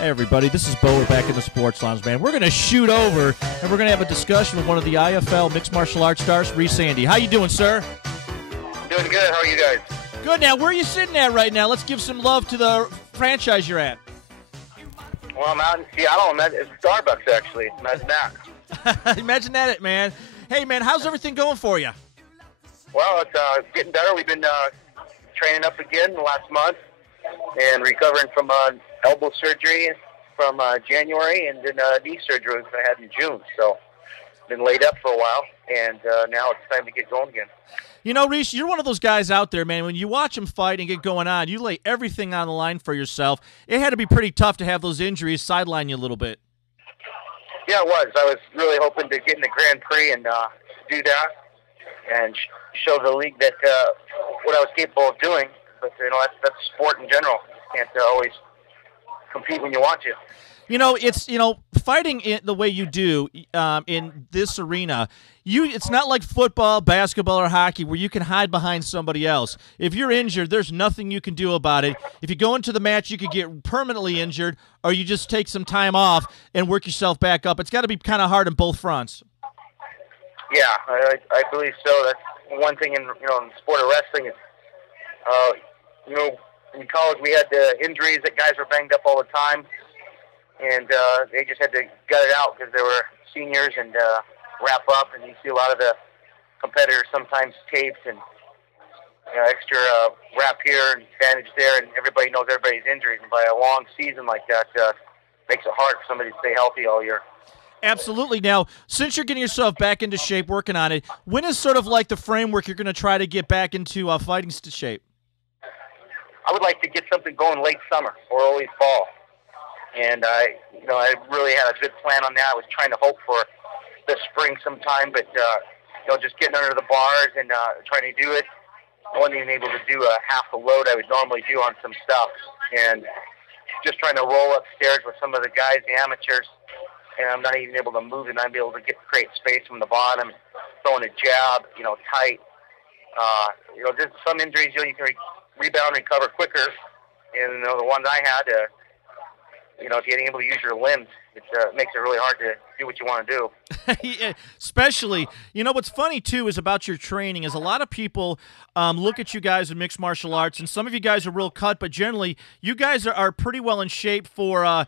Hey everybody, this is Bo. We're back in the Sports Lounge, man. We're going to shoot over, and we're going to have a discussion with one of the IFL mixed martial arts stars, Reese and Bo. How you doing, sir? Doing good. How are you guys? Good. Now, where are you sitting at right now? Let's give some love to the franchise you're at. Well, I'm out in Seattle. It's Starbucks, actually. Imagine that. Imagine that, man. Hey, man, how's everything going for you? Well, it's getting better. We've been training up again the last month and recovering from elbow surgery from January and then knee surgery which I had in June. So been laid up for a while, and now it's time to get going again. You know, Reese, you're one of those guys out there, man. When you watch them fight and get going on, you lay everything on the line for yourself. It had to be pretty tough to have those injuries sideline you a little bit. Yeah, it was. I was really hoping to get in the Grand Prix and do that and show the league that what I was capable of doing. But, you know, that's sport in general. You can't always compete when you want to. You know, it's, fighting the way you do in this arena, it's not like football, basketball, or hockey where you can hide behind somebody else. If you're injured, there's nothing you can do about it. If you go into the match, you could get permanently injured, or you just take some time off and work yourself back up. It's got to be kind of hard on both fronts. Yeah, I believe so. That's one thing in the sport of wrestling. In college we had injuries that guys were banged up all the time, and they just had to gut it out because they were seniors and wrap up. And you see a lot of the competitors sometimes taped and extra wrap here and bandage there, and everybody knows everybody's injuries. And by a long season like that, makes it hard for somebody to stay healthy all year. Absolutely. Now, since you're getting yourself back into shape, working on it, when is sort of like the framework you're going to try to get back into fighting shape? I would like to get something going late summer or early fall. And I really had a good plan on that. I was trying to hope for the spring sometime, but just getting under the bars and trying to do it. I wasn't even able to do half the load I would normally do on some stuff. And just trying to roll upstairs with some of the guys, the amateurs, and I'm not even able to move and not be able to create space from the bottom, throwing a jab, tight. There's some injuries you can rebound and recover quicker. And the ones I had, if you ain't able to use your limbs, it makes it really hard to do what you want to do. Yeah, especially, what's funny, too, is about your training is a lot of people look at you guys in mixed martial arts, and some of you guys are real cut, but generally you guys are pretty well in shape for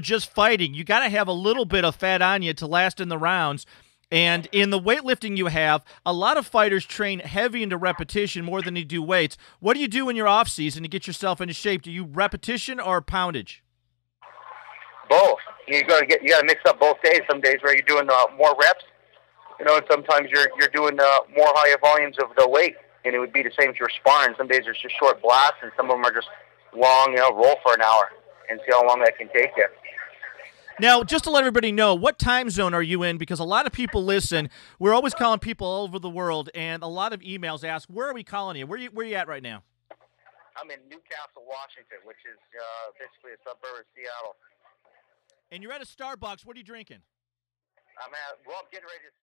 just fighting. You got to have a little bit of fat on you to last in the rounds. And in the weightlifting you have, a lot of fighters train heavy into repetition more than they do weights. What do you do in your off season to get yourself into shape? Do you repetition or poundage? Both. You got to mix up both days. Some days where you're doing more reps, and sometimes you're doing more higher volumes of the weight, and it would be the same if you're sparring. Some days there's just short blasts, and some of them are just long, roll for an hour and see how long that can take you. Now, just to let everybody know, what time zone are you in? Because a lot of people listen. We're always calling people all over the world, and a lot of emails ask, where are we calling you? Where are you at right now? I'm in Newcastle, Washington, which is basically a suburb of Seattle. And you're at a Starbucks. What are you drinking? I'm getting ready to